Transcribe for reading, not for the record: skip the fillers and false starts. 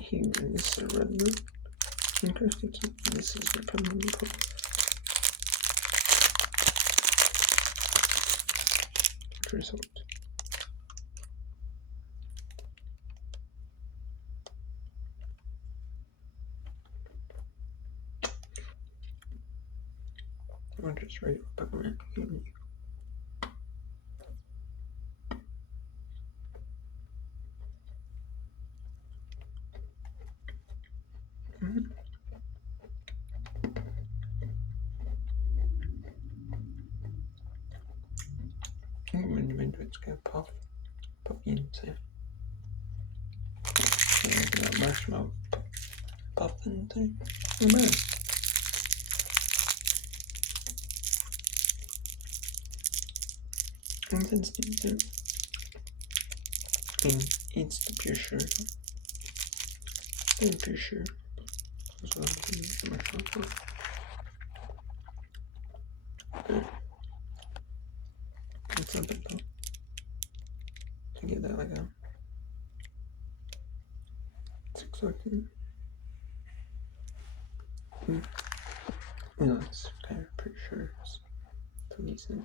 Here, this is a red one. Interesting. This is the peppermint. Result. I'll just write peppermint. When it's gonna puff into that marshmallow puffing thing. Man. And then it's the pure sugar. Very pure sugar. As well as the marshmallow. It's not bad though. To get that like a 6 second. You know, it's kind of pretty sure it's decent.